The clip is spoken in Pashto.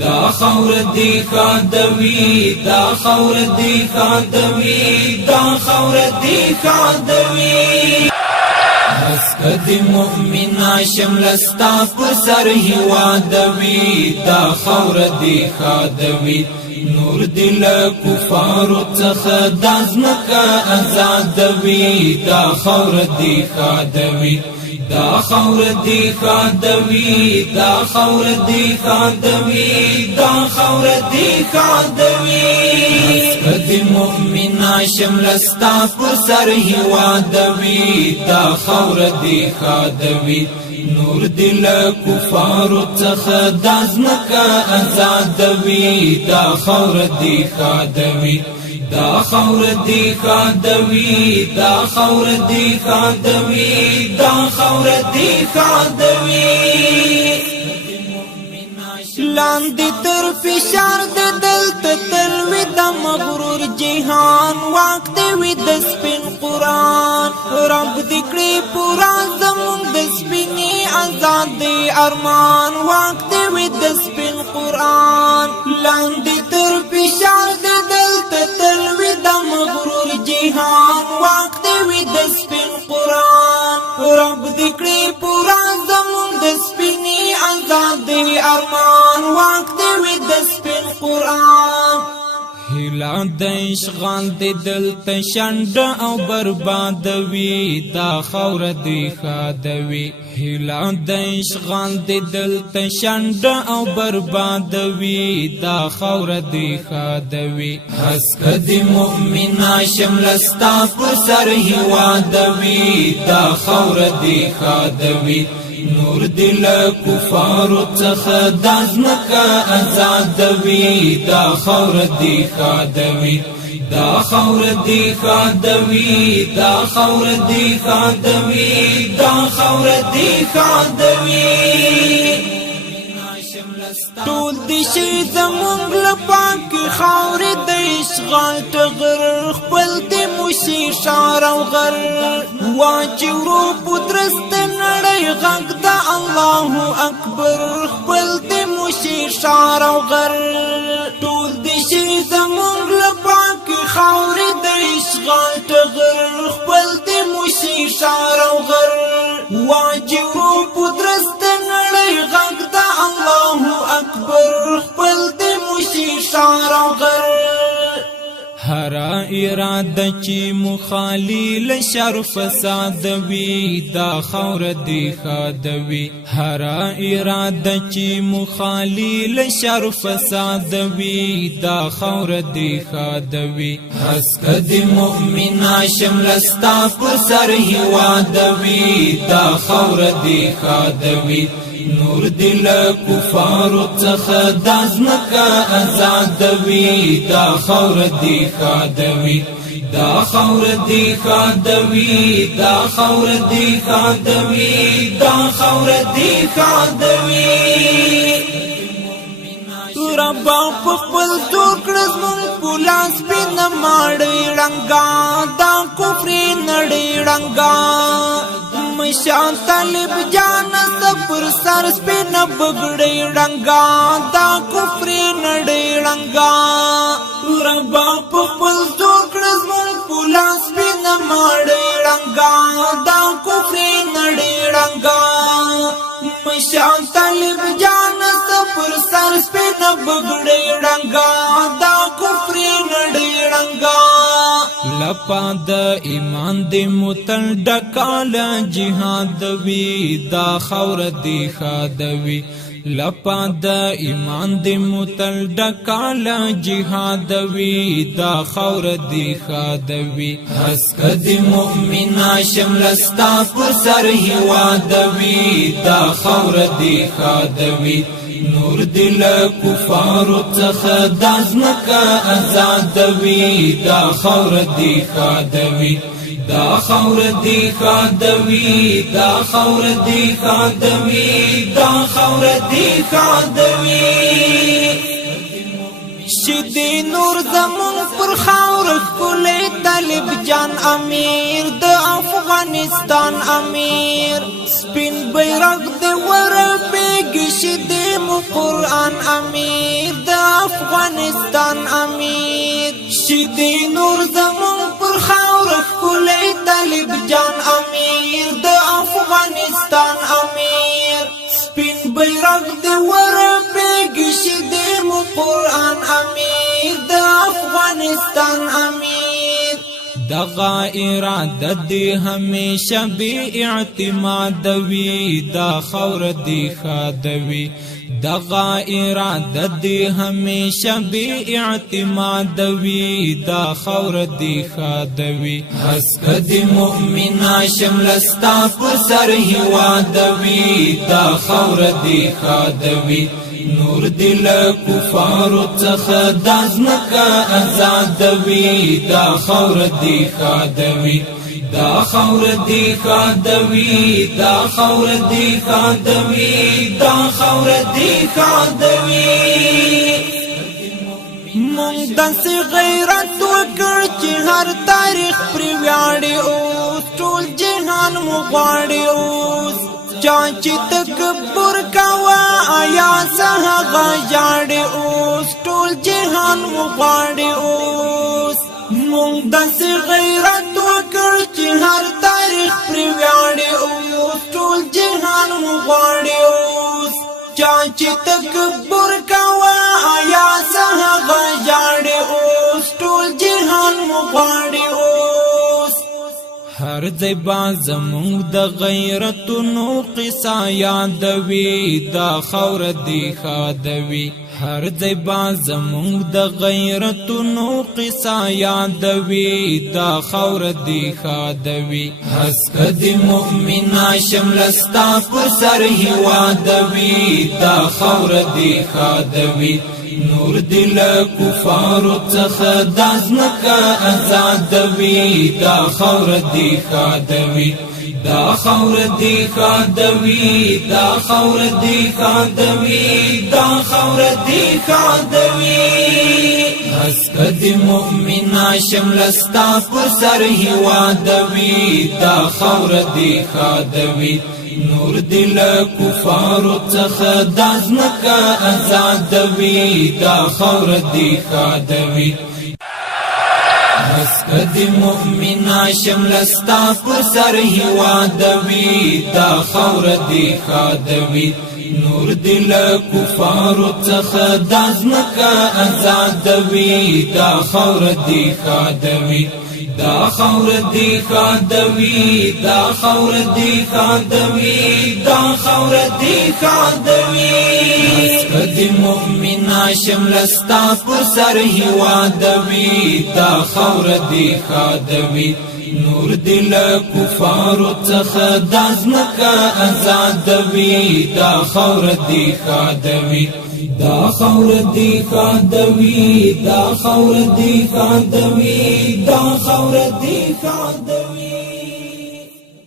دا خور دی خادوی دا خور دی خادوی دا خور دی خادوی اسکد مؤمنا شملستا پسر هوادوی دا خور دی خادوی نور دل کفارو څخه دازمکا آزادوی دا خور دی خادوی دا خور دی خادوی دا خور دی خادوی دا خور دی خادوی اسکد مؤمنا شملستا پسر هوادوی دا خور دی خادوی نور دل کفارو څخه دازمکا آزادوی دا خور دی خادوی دا خور دی خادوی دا خور دی خادوی دا خور دی خادوی لاندې تر فشار د دلته تلوي د مغرور جهان واک دی وي د سپین قرآن رب دې کړې پورا زمونږ د سپینې آزاد ارمان واک دی وي د سپین قرآن لاندې تر فشار د دلته تلوي د مغرور جهان واک دی وي د سپین قرآن رب دې کړې پورا زمونږ د سپینې آزاد ارمان واک دی وی د سپین قرآن هلا د اشغال د دلته شند او بربادوي دا خور دی خادوي هلا د اشغال د دلته شند او بربادوي دا خور دی خادوي اسکد مؤمنا شملستا پسر هوادوي دا خور دی خادوي نور دل کفارو څخه دازمکا آزادوی دا خور دی خادوی دا خور دی خادوی دا خور دی خادوی دا خور دی خادوی ټول دی شي زمونږ لپاک خاورې د اشغال ټغر خپل دی موشي شار او غر واچي ورو پودرست نړۍ غږ د الله اکبر خپل دی موشي شار او غر ټول دی شي زمونږ لپاک خاورې د اشغال ټغر خپل دی موشي شار او غر واچي ورو پودرست نړۍ غږ د الله اکبر خپل دی موشي شار او غر هر اراده چې مخالیل شر فساد وی دا خور دی خادوی هر اراده چې مخالیل شر فساد وی دا خور دی خادوی اسکد مؤمنا شملستا پسر هوادوی دا خور دی خادوی نور دل کفارو څخه دازمکا آزادوی دا خور دی خادوی دا خور دی خادوی دا خور دی خادوی دا خور دی خادوی ربا په خپل زور کړه زمونږ پولاس سپین ماړی ړنګا دا کفر نړۍ ړنګا مشان طالب جان سفر سر سپین بګړی ړنګا دا کفر نړۍ ړنګا ربا په خپل زور کړه زمونږ پولاس سپین ماړی ړنګا دا کفر نړۍ ړنګا مشان طالب جان سفر سر سپین بګړی ړنګا دا کفر نړۍ ړنګا لپا د ایمان دی متل ډکال جهاد وی دا خور دی خادوی لپا د ایمان دی متل ډکال جهاد وی دا خور دی خادوی اسکد مؤمنا شملستا پسر هوادوی دا خور دی خادوی نور دل کفارو څخه دازمکا آزادوی دا خور دی خادوی دا خور دی خادوی دا خور دی خادوی دا خور دی خادوی شدی نور زمون پر خاور کلی طالب جان امیر د افغانستان امیر سپین بیرغ د ور بیگ شدی مو قرآن امیر دی نور زمون پر خاور ښکلی طالب جان امیر د افغانستان امیر سپین بیرغ د ورپېږي شیدې مو قرآن امیر د افغانستان امیر دغه اراده دی همیشه بی اعتماد وی دا خاور دی خادوي دغه اراده دی همیشه بی اعتماد وی دا خاور دی خادوي حسب دی مؤمنا شملستا پر سر هواد وی دا خاور دی خادوي نور دل کفارو څخه دازمکا آزاد وی دا خاور دی خادوي دا خاور دی خادوي دا خاور دی خادوي دا خاور دی خادوي مونږ داسې غیرت وکړ چې هر تاریخ پرې ویاړي اوس ټول جهان مو غواړي اوس چا چې تکبر کاوه آیا څه هغه ژاړي اوس ټول جهان مو غواړي اوس مونږ داسې غیرت وکړ چې هر تاریخ پرې ویاړي اوس ټول جهان مو غواړي اوس چا چې تکبر کاوه آیا څه هغه ژاړي اوس ټول جهان مو غواړي اوس هر ځای با زمونږ د غیرتونو قصه یادوي دا خاور دی خادوي هر ځای با زمونږ د غیرتونو قصه یادوي دا خاور دی خادوي حسب دی مؤمنا شملستا پر سر هوادوي دا خاور دی خادوي نور دل کفارو څخه دازمکا آزاد وی دا خاور دی خادوي دا خاور دی خادوي دا خاور دی خادوي دا خاور دی خادوي حسب دی مؤمنا شملستا پر سر هوادوي دا خاور دی خادوي نور دل کفارو څخه دازمکا آزاد وی دا خاور دی خادوي حسب دی مؤمنا شملستا پر سر هوادوي دا خاور دی خادوي نور دل کفارو څخه دازمکا آزاد وی دا خاور دی خادوي دا خاور دی خادوي دا خاور دی خادوي دا خاور دی خادوي حسب دی مؤمنا شملستا پر سر هوادوي دا خاور دی خادوي نور دل کفارو څخه دازمکا آزاد وی دا خاور دی خادوي دا خاور دی خادوي دا خاور دی خادوي دا خاور دی خادوي